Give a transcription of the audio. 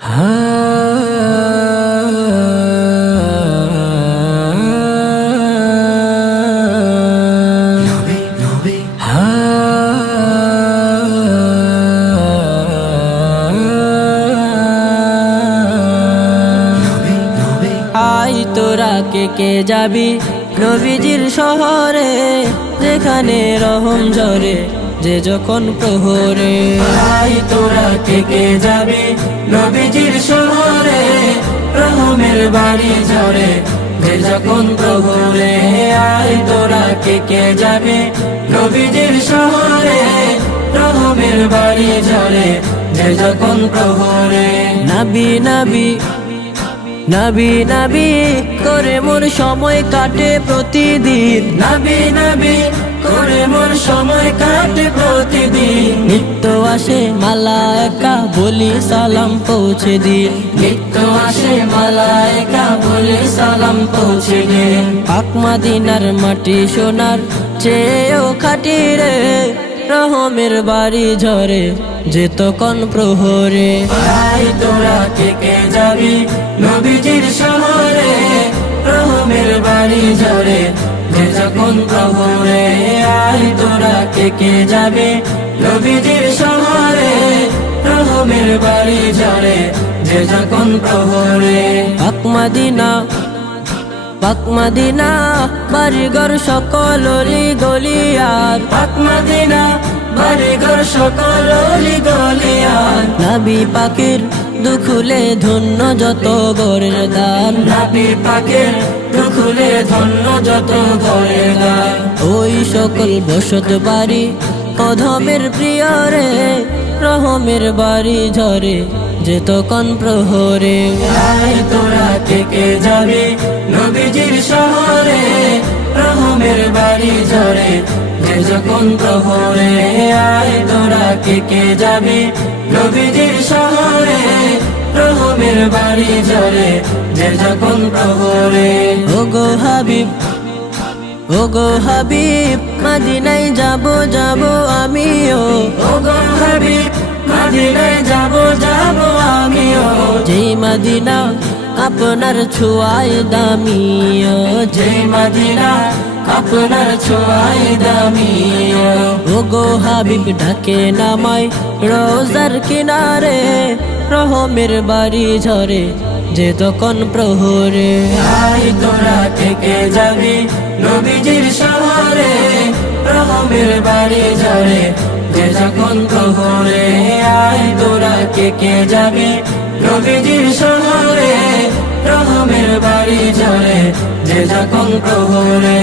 I তোরা কে যাবি নবীজির শহরে, যেখানে রহম ঝরে যে যখন প্রহরে। আই তোরা কে যাবি নবীজির শহরে, রহমের বাড়ি ঝরে যে যখন প্রহরে। আই তোরা কে যাবি নবীজির শহরে, রহমের বাড়ি ঝরে যে যখন প্রহরে। নবী নবী নবী নবী করে মোর সময় কাটে প্রতিদিন, নবী নবী করে মোর সময় কাটে প্রতিদিন। নিত্য আসে মালায়েকা বলি সালাম পৌঁছে দিন, নিত্য আসে মালায়েকা বলে সালাম পৌঁছে দিন। পাক মদিনার মাটি সোনার চেয়েও খাঁটি রে, রহমের বাড়ি ঝরে যে তখন প্রহরে। আই তোরা কে যাবি নবীজির শহরে, রহমের বাড়ি ঝরে যে যখন প্রহরে। আই তোরা কে যাবি নবীজির শহরে, রহমের বাড়ি ঝরে যে যখন প্রহরে। পাক মদিনা পাক মদিনা বাড়িঘর সকলেরই গলিয়ার, পাক মদিনা বাড়িঘর সকল অলি গলিয়ার। নবী পাকের দুখুলে ধন্য যত ঘরের দ্বার, নবী পাকের দুখুলে ধন্য যত ঘরের দ্বার। ওই সকল বসত বাড়ি অধমের প্রিয় রে, রহমের বাড়ি ঝরে যে তখন প্রহরে। আই তোরা কে যাবি নবীজির শহরে, রহমের বাড়ি ঝরে যে যখন প্রহরে। আই তোরা কে যাবি নবীজির শহরে, রহমের বাড়ি ঝরে যে যখন প্রহরে। ওগো হাবিব ওগো হাবিব মদিনায় যাব আমিও, ওগো হাবিব মদিনায় যাব আমিও। যেই মদিনা আপনার ছোঁয়ায় দামিও, যে মদিনা আপনার ছোঁয়ায় দামিও। ওগো হাবিব ডাকে নামায় রোজার কিনারে, রহমের বাড়ি ঝরে যে তখন প্রহরে। আই তোরা কে যাবি নবীজির শহরে, রহমের বাড়ি ঝরে যে যখন প্রহরে। আই তোরা কে যাবি নবীজির শহরে, রহমের বাড়ি ঝরে যে যখন প্রহরে।